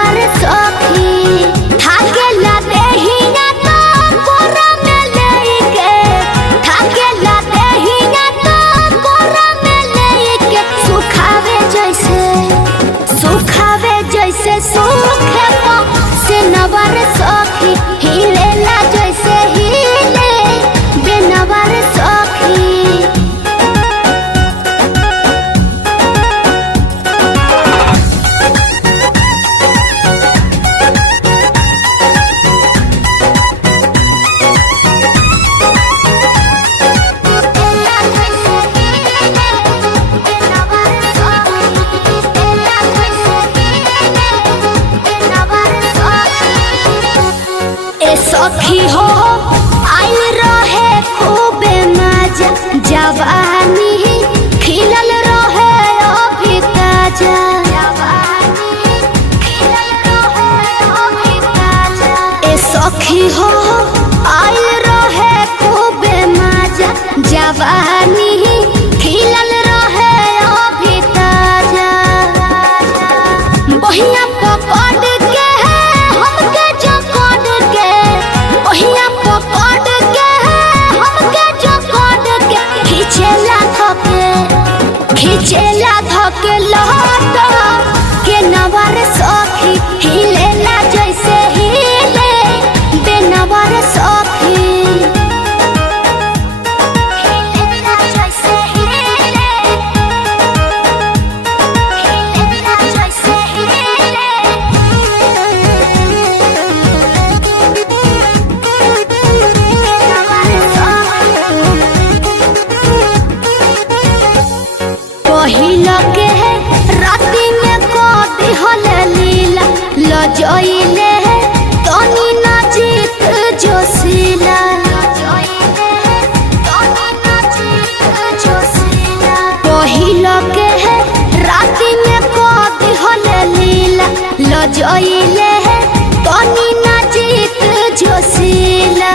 नवर सखी थाके लाते हिया तो कोरा में लेके थाके लाते हिया तो कोरा में लेके सुखावे जैसे सूखे से नवर सखी हिलेला जैसे हिले बेनवर सखी। सखी हो आइल रहे खूबे मजा जवानी खिलल रहे अभी ताजा ए सखी हो आइल रहे खूबे मजा जवानी खिलल रहे अभी ताजा बहिया पकड़ के हमके जकड़ के ओहिया पकड़ के हमके जकड़ के खींचेला धके लहट के नवर सखी हिलेला जैसे हिले बेनवर सखी हिलेला जैसे हिले पहिला के राती में कदी हल लीला लजइले तनी ना जीत जोशीला पहिला के राती में कदी हल लीला लजइले तनी ना जीत जोशीला।